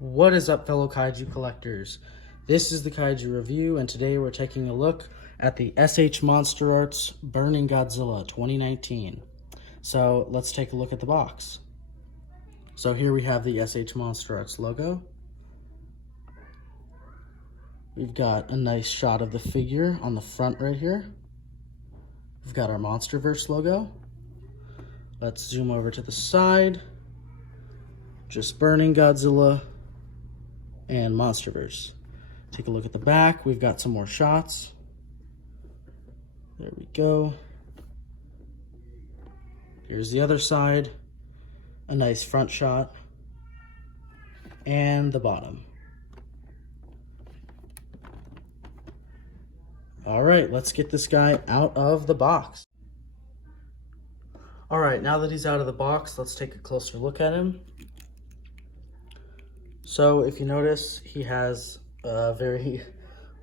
What is up, fellow kaiju collectors? This is the Kaiju Review, and today we're taking a look at the Monsterarts Burning Godzilla 2019. So let's take a look at the box. So here we have the Monsterarts logo. We've got a nice shot of the figure on the front right here. We've got our Monsterverse logo. Let's zoom over to the side. Just Burning Godzilla and Monsterverse. Take a look at the back. We've got some more shots. There we go. Here's the other side. A nice front shot. And the bottom. All right, let's get this guy out of the box. All right, now that he's out of the box, let's take a closer look at him. So if you notice, he has a very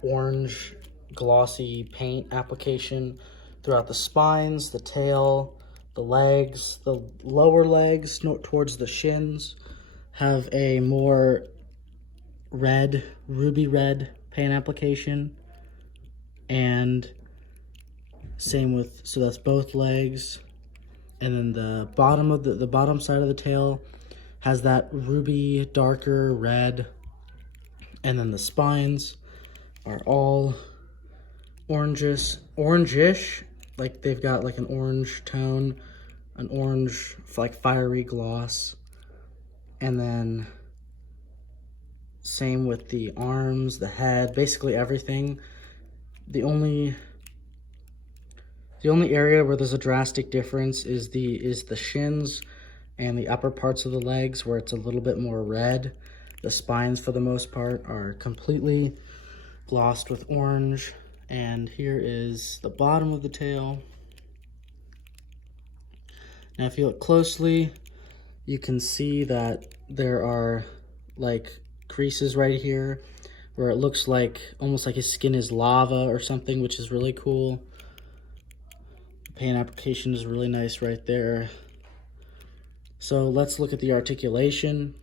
orange, glossy paint application throughout the spines, the tail, the legs. The lower legs towards the shins have a more red, ruby red paint application. And same with, so that's both legs. And then the bottom of the bottom side of the tail has that ruby, darker red. And then the spines are all orangish, like they've got like an orange tone, an orange, like fiery gloss. And then same with the arms, the head, basically everything. The only area where there's a drastic difference is the shins and the upper parts of the legs, where it's a little bit more red. The spines, for the most part, are completely glossed with orange. And here is the bottom of the tail. Now, if you look closely, you can see that there are like creases right here where it looks like almost like his skin is lava or something, which is really cool. The paint application is really nice right there. So let's look at the articulation.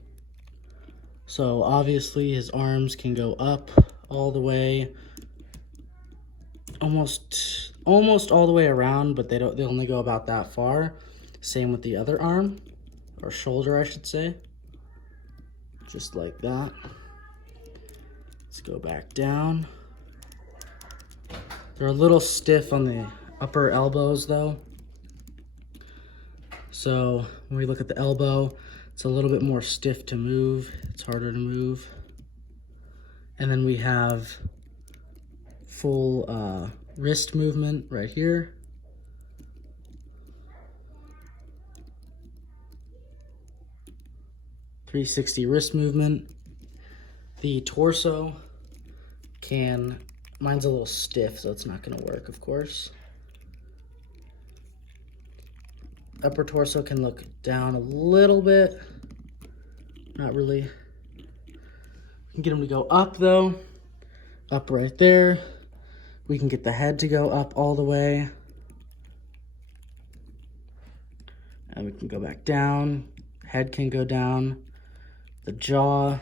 So obviously his arms can go up all the way, almost all the way around, but they only go about that far. Same with the other arm, or shoulder, I should say. Just like that. Let's go back down. They're a little stiff on the upper elbows though. So when we look at the elbow, it's a little bit more stiff to move. It's harder to move. And then we have full wrist movement right here. .360 wrist movement. The torso mine's a little stiff, so it's not gonna work, of course. Upper torso can look down a little bit. Not really. We can get him to go up though. Up right there. We can get the head to go up all the way. And we can go back down. Head can go down. The jaw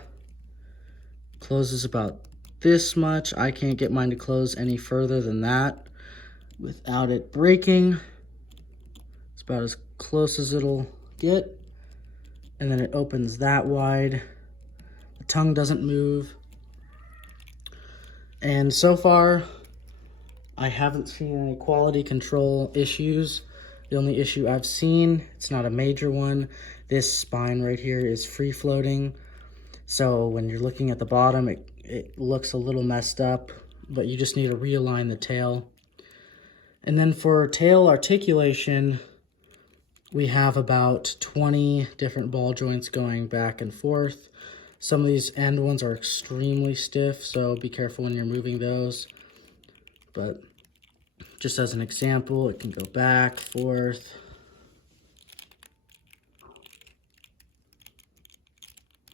closes about this much. I can't get mine to close any further than that without it breaking. It's about as close as it'll get. And then it opens that wide. The tongue doesn't move. And so far, I haven't seen any quality control issues. The only issue I've seen, it's not a major one, this spine right here is free floating. So when you're looking at the bottom, it looks a little messed up, but you just need to realign the tail. And then for tail articulation, we have about 20 different ball joints going back and forth. Some of these end ones are extremely stiff, so be careful when you're moving those. But just as an example, it can go back, forth.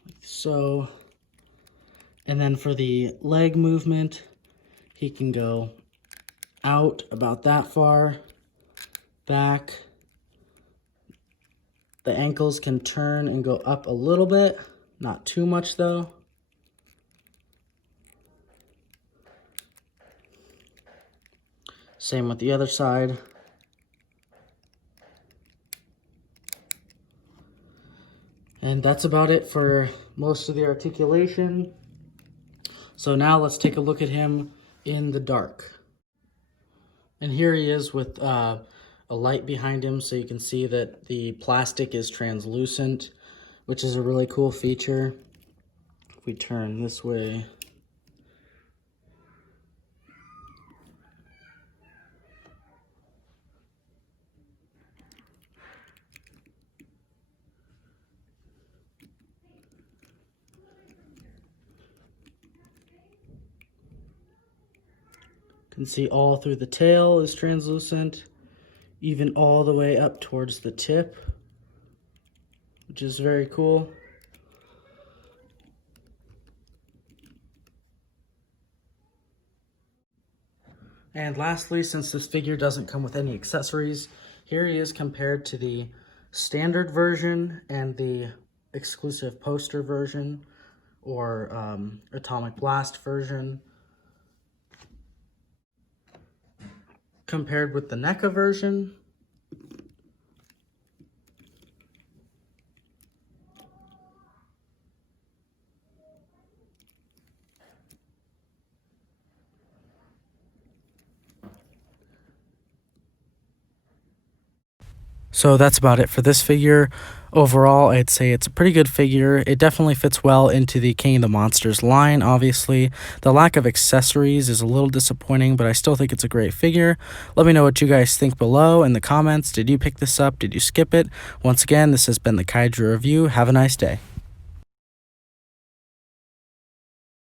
Like so. And then for the leg movement, he can go out about that far, back. The ankles can turn and go up a little bit, Not too much though. Same with the other side. And that's about it for most of the articulation. So now let's take a look at him in the dark. And here he is with a light behind him, so you can see that the plastic is translucent, which is a really cool feature. If we turn this way, you can see all through the tail is translucent, even all the way up towards the tip, which is very cool. And lastly, since this figure doesn't come with any accessories, here he is compared to the standard version and the exclusive poster version, or Atomic Blast version. Compared with the NECA version, so that's about it for this figure. Overall, I'd say it's a pretty good figure. It definitely fits well into the King of the Monsters line, obviously. The lack of accessories is a little disappointing, but I still think it's a great figure. Let me know what you guys think below in the comments. Did you pick this up? Did you skip it? Once again, this has been the Kaiju Review. Have a nice day.